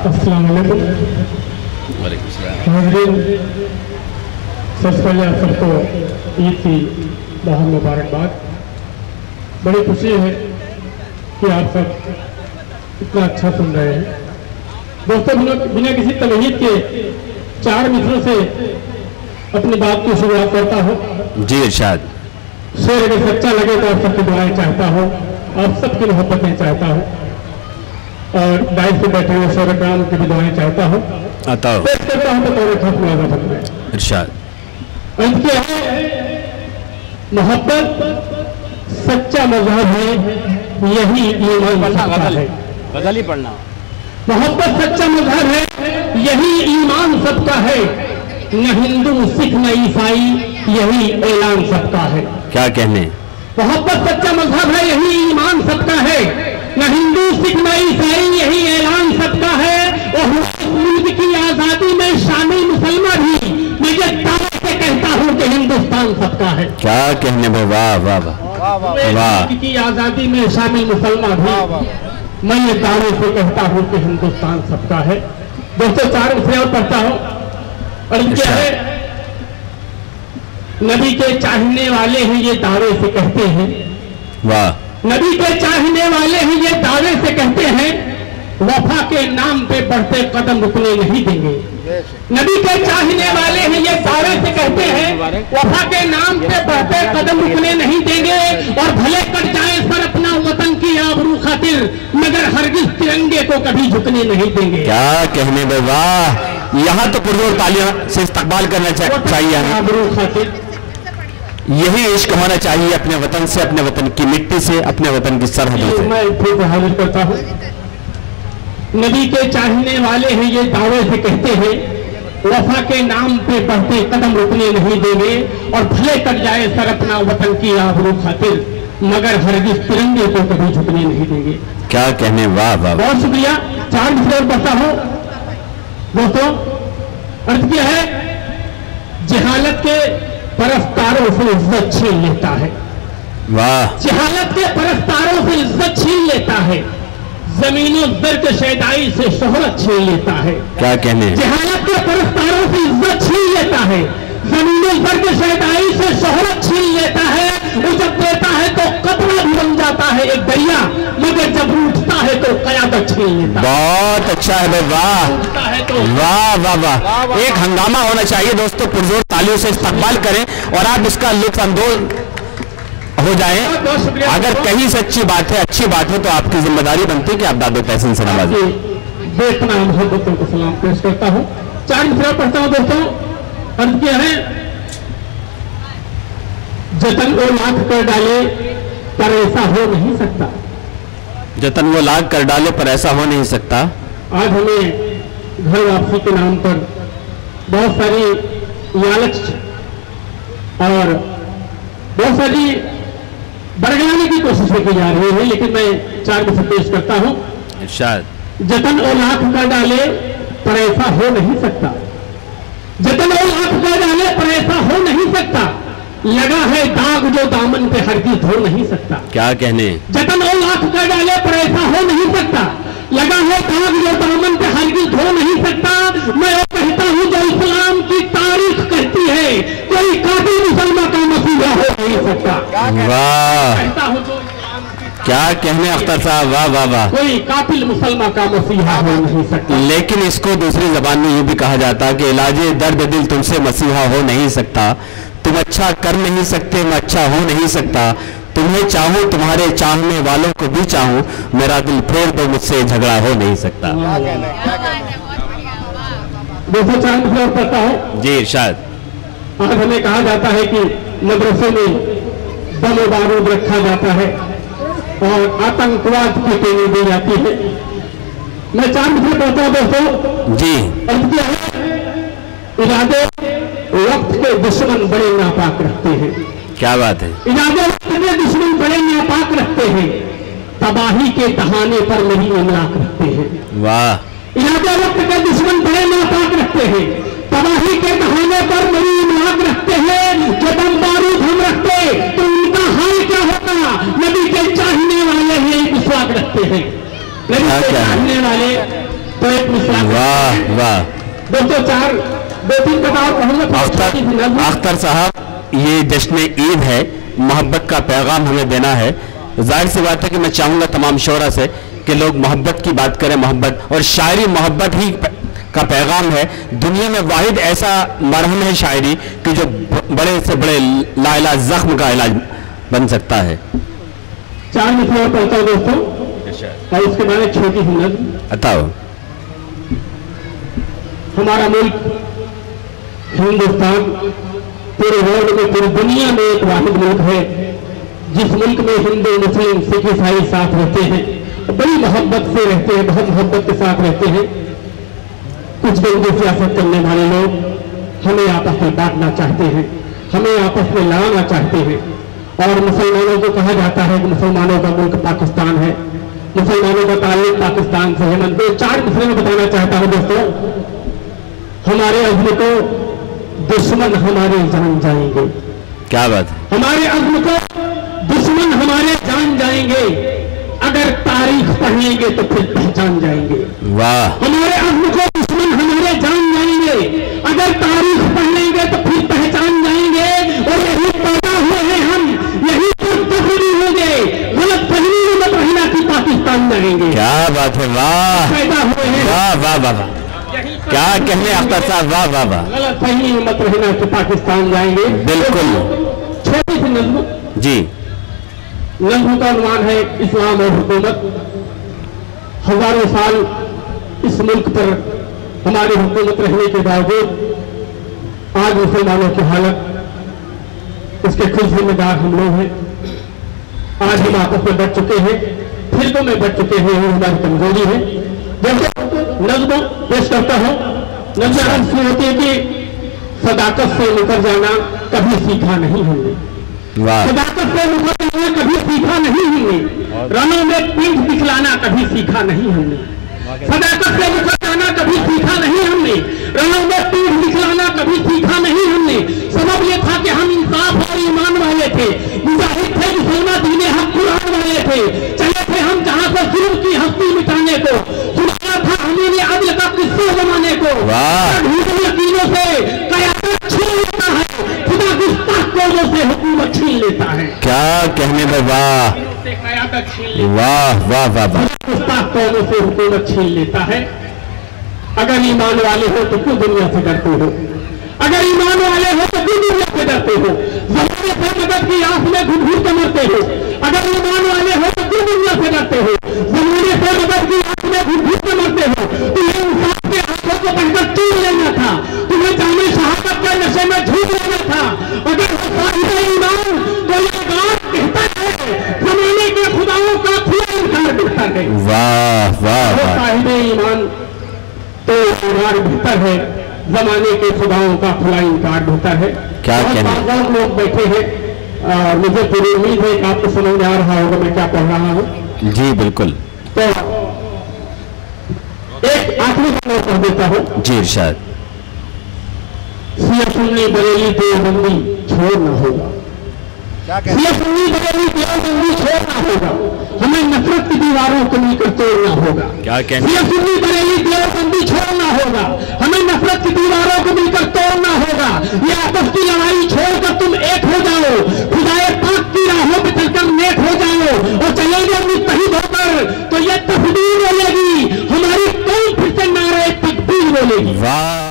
अस्सलाम वालेकुम। हाज़रीन, सबसे पहले आप सबको ईद की बहुत मुबारकबाद। बड़ी खुशी है कि आप सब इतना अच्छा सुन रहे हैं। दोस्तों, बिना किसी तमहीद के 4 मिसरों से अपनी बात की शुरुआत करता हूँ। जी इरशाद। शेर अगर सच्चा लगे तो आप सबकी दुआएं चाहता हूँ, आप सबकी मोहब्बतें चाहता हूँ, और दाइश पे बैठे हुए शोर कराम की भी दुआएं चाहता हूँ। आता हो। पेश करता हूँ तो तौर खास मुआवजा फरमाएं। इरशाद। अंत क्या है, मोहब्बत सच्चा मजहब है, यही ईमान सबका है। गजल ही पढ़ना। मोहब्बत सच्चा मजहब है, यही ईमान सबका है। न हिंदू सिख न ईसाई, यही ऐलान सबका है। क्या कहने। मोहब्बत सच्चा मजहब है, यही ईमान सबका है। न हिंदू सिख न ईसाई, यही ऐलान सबका है। और मुल्क की आजादी में शामिल मुसलमान भी, मैं ये दावे से कहता हूँ कि हिंदुस्तान सबका है। क्या कहने भाई, वाह वाह वाह वाह। मुल्क की आजादी में शामिल मुसलमान भी, मैं ये दावे से कहता हूँ कि हिंदुस्तान सबका है। दोस्तों, 4 मिसरे और पढ़ता हूँ, और क्या है, नबी के चाहने वाले हैं ये दावे से कहते हैं। वाह। नबी के चाहने वाले हैं ये दावे से कहते हैं, वफा के नाम पे बढ़ते कदम रुकने नहीं देंगे। नबी के चाहने वाले हैं ये दावे से कहते हैं, वफा के नाम पे बढ़ते कदम रुकने नहीं देंगे। और भले कट जाए सर अपना वतन की आबरू खातिर, मगर हरगिज तिरंगे को कभी झुकने नहीं देंगे। क्या कहने भाई, वाह। यहाँ तो पुरजोर तालियां से इस्तकबाल करना चाहिए हमें। आबरू खातिर यही इश्क होना चाहिए अपने वतन से, अपने वतन की मिट्टी से, अपने वतन की सरहदों से। मैं फिर से हाजिर करता हूँ, नबी के चाहने वाले हैं ये दावे से कहते हैं, वफा के नाम पे बढ़ते कदम रुकने नहीं देंगे। और भले कट जाए सर अपना वतन की आबरू खातिर, मगर हरगिज तिरंगे को कभी झुकने नहीं देंगे। क्या कहने, वाह वाह। बहुत शुक्रिया। 4 मिसरे और पढ़ता हूँ। दोस्तों, अर्थ क्या है, जहालत के परस्तारों से इज्जत छीन लेता है। वाह। जहालत के परस्तारों से इज्जत छीन लेता है, जमीनों दर्द शैदाई से शोहरत छीन लेता है। क्या कहने। जहालत के परस्तारों से इज्जत छीन लेता है, जमीनों दर्द शैदाई से शोहरत छीन लेता है। वो जब देता है तो कतरा भी बन जाता है एक दरिया, मगर जब उठता है तो कयादत छीन लेता है। बहुत अच्छा है भाई, वाह वाह वाह वाह। एक हंगामा होना चाहिए दोस्तों, पुरजोर तालियों से इस्तकबाल करें और आप इसका लुत्फ अंदोज हो जाएं। अगर कहीं सच्ची बात है, अच्छी बात है, तो आपकी जिम्मेदारी बनती है कि आप दादो तहसीन से नवाजें। बेपनाह मोहब्बतों को सलाम पेश करता हूँ। 4 मिसरे पढ़ता हूँ। दोस्तों, अर्थ क्या है, जतन वो लाख कर डाले पर ऐसा हो नहीं सकता। जतन वो लाख कर डाले पर ऐसा हो नहीं सकता। आज हमें घर वापसी के नाम पर बहुत सारी लालच और बहुत सारी बरगलाने की कोशिशें की जा रही है, लेकिन मैं 4 मिसरे पेश करता हूँ। इरशाद। जतन वो लाख कर डाले पर ऐसा हो नहीं सकता। जतन वो लाख कर डाले पर ऐसा हो नहीं सकता। लगा है दाग जो दामन पे हरगिज धो नहीं सकता। क्या कहने। जतन वो लाख कर डाले पर ऐसा हो नहीं सकता। लगा है दाग जो दामन पे हरगिज धो नहीं सकता। मैं वो कहता हूँ जो इस्लाम की तारीख कहती है, कोई कातिल मुसलमान का मसीहा हो नहीं सकता। वाह। कहता हूँ जो क्या कहने अख्तर साहब, वाह वाह वाह। कोई कातिल मुसलमान का मसीहा हो नहीं सकता। लेकिन इसको दूसरी जबान में ये भी कहा जाता है कि इलाजे दर्द दिल तुमसे मसीहा हो नहीं सकता। तुम अच्छा कर नहीं सकते, मैं अच्छा हो नहीं सकता। तुम्हें चाहूं, तुम्हारे चाहने वालों को भी चाहूं, मेरा दिल फेर दो, मुझसे झगड़ा हो नहीं सकता। 204 मिसरे और पढ़ता हूँ। जी इरशाद। आज हमें कहा जाता है कि मदरसों में बम बारूद रखा जाता है और आतंकवाद की ट्रेनिंग दी जाती है। मैं 4 मिसरे पढ़ता हूँ। दोस्तों, जी। अर्थ क्या है, इरादे वक्त के दुश्मन बड़े नापाक रखते हैं। क्या बात है। इरादे वक्त के दुश्मन बड़े नापाक रखते हैं, तबाही के दहाने पर मेरी इमलाक रखते हैं। वाह। इरादे वक्त के दुश्मन बड़े नापाक रखते हैं, तबाही के दहाने पर मेरी इमलाक रखते हैं। जब हम बारूद हम रखते तो उनका हाल क्या होता। नबी के चाहने वाले हैं, विश्वास रखते हैं। नबी के चाहने वाले तो एक मिसरा वाह वाह। दोस्तों दो तीन कतार पढ़ूंगा। अख्तर साहब, ये जश्न ईद है, मोहब्बत का पैगाम हमें देना है। जाहिर सी बात है कि मैं चाहूँगा तमाम शोरा से कि लोग मोहब्बत की बात करें, मोहब्बत और शायरी मोहब्बत ही का पैगाम है। दुनिया में वाहिद ऐसा मरहम है शायरी कि जो बड़े से बड़े लाइलाज जख्म का इलाज बन सकता है। 4 मिसरे पढ़ता हूं दोस्तों, और उसके बाद एक छोटी सी नज़्म। बताओ। हमारा मुल्क हिंदुस्तान पूरे वर्ल्ड में, पूरी दुनिया में एक वाहिद मुल्क है जिस मुल्क में हिंदू, मुस्लिम, सिख, ईसाई साथ रहते हैं, बड़ी मोहब्बत से रहते हैं, बहुत मोहब्बत के साथ रहते हैं। कुछ गंदी सियासत करने वाले लोग हमें आपस में बांटना चाहते हैं, हमें आपस में लड़ाना चाहते हैं। और मुसलमानों को कहा जाता है कि मुसलमानों का मुल्क पाकिस्तान है, मुसलमानों का ताल्लुक पाकिस्तान से है। मैं 2-4 मिसरे में बताना चाहता हूं दोस्तों, हमारे अज़्म को दुश्मन हमारे जान जाएंगे। क्या बात है। हमारे अज़्म को दुश्मन हमारे जान जाएंगे, अगर तारीख पढ़ेंगे तो फिर पहचान जाएंगे। वाह। हमारे अज़्म को दुश्मन हमारे जान जाएंगे, अगर तारीख पढ़ेंगे तो फिर पहचान जाएंगे। और यही पैदा हुए हैं हम, यही तब्दीली होंगे, गलत फहमी में मत रहना कि पाकिस्तान जाएंगे। क्या बात है। वाह। पैदा हुए हैं। वाह वाह वाह वाह। क्या कहने अख्तर साहब। वाह वाह वाह। गलत फहमी में मत रहना कि पाकिस्तान जाएंगे। बिल्कुल। छोटी सी नज़्म जी। नज़्म का उन्वान है इस्लाम और हुकूमत। हजारों साल इस मुल्क पर हमारी हुकूमत रहने के बावजूद आज मुसलमानों की हालत, उसके खुद जिम्मेदार हम लोग हैं। आज हम आपस में बढ़ चुके हैं, फिरकों में बढ़ चुके हैं, हमारी कमजोरी है। जैसे नज़्म पेश करता हूँ, नज़्म अर्ज़ होती है कि सदाकत से मुकर जाना कभी सीखा नहीं हमने। सदाकत से मुकर जाना कभी सीखा नहीं हमने, रनों में पीठ दिखलाना कभी सीखा नहीं हमने। सदाकत से मुकर जाना कभी सीखा नहीं हमने, रनों में पीठ दिखलाना कभी सीखा नहीं हमने। सबब ये था कि हम इंसाफ और ईमान वाले थे, मुजाहिद थे, मुसलमान दीने हक कुरान वाले थे। चले थे हम जहां से जुल्म की हस्ती मिटाने को, सुनाया था हमने अदल का किस्सा जमाने को। यकीनों से कयामत छीन लेता है, खुदा गुस्ताख कौमों से हुकूमत छीन लेता है। क्या कहने में। वाह वाह वाह वाह वाह। गुस्ताख कौमों से हुकूमत छीन लेता है। अगर ईमान वाले हो तो क्यों दुनिया से डरते हो, अगर ईमान वाले हो तो क्यों दुनिया से डरते हो। जमाने से मदद की आस में घुट घुट के मरते हो, अगर ईमान वाले हो तो क्यों दुनिया से डरते हो। जमाने से मदद की आस में घुट घुट के मरते हो। तुम्हें इंसाफ के हाथों को बढ़कर चूम लेना था, तुम्हें जाने शहादत के नशे में झूठ लेना था। अगर साहिब ईमान तो ये बात कहता है, जमाने के खुदाओं का खुला इनकार करता है। वाह वाह वाह। साहिब ईमान तो इनकार बेहतर है, जमाने के खुदाओं का खुला इनकार बेहतर है। क्या कहना। लोग बैठे हैं और मुझे पूरी उम्मीद है कि आपको समझ में आ रहा होगा मैं क्या पढ़ रहा हूँ। जी बिल्कुल। तो एक आखिरी बात पढ़ देता हूँ। जी इरशाद। शिया सुन्नी बरेली देवबंदी छोड़ना होगा, शिया सुन्नी बरेली देवबंदी छोड़ना होगा, हमें नफरत की दीवारों को मिलकर तोड़ना होगा। क्या कहना। शिया सुन्नी बरेली देवबंदी छोड़ना होगा, हमें नफरत की दीवारों को मिलकर तोड़ना होगा। ये आपस की लड़ाई छोड़कर तुम एक हो जाओ, खुदाए पाक की राहों पे चलकर नेक हो जाओ और चलेंगे मुत्तहिद होकर, तो ये तकदीर बोलेगी, हमारी कौन फिर से नारे तकबीर बोलेगी। वाह।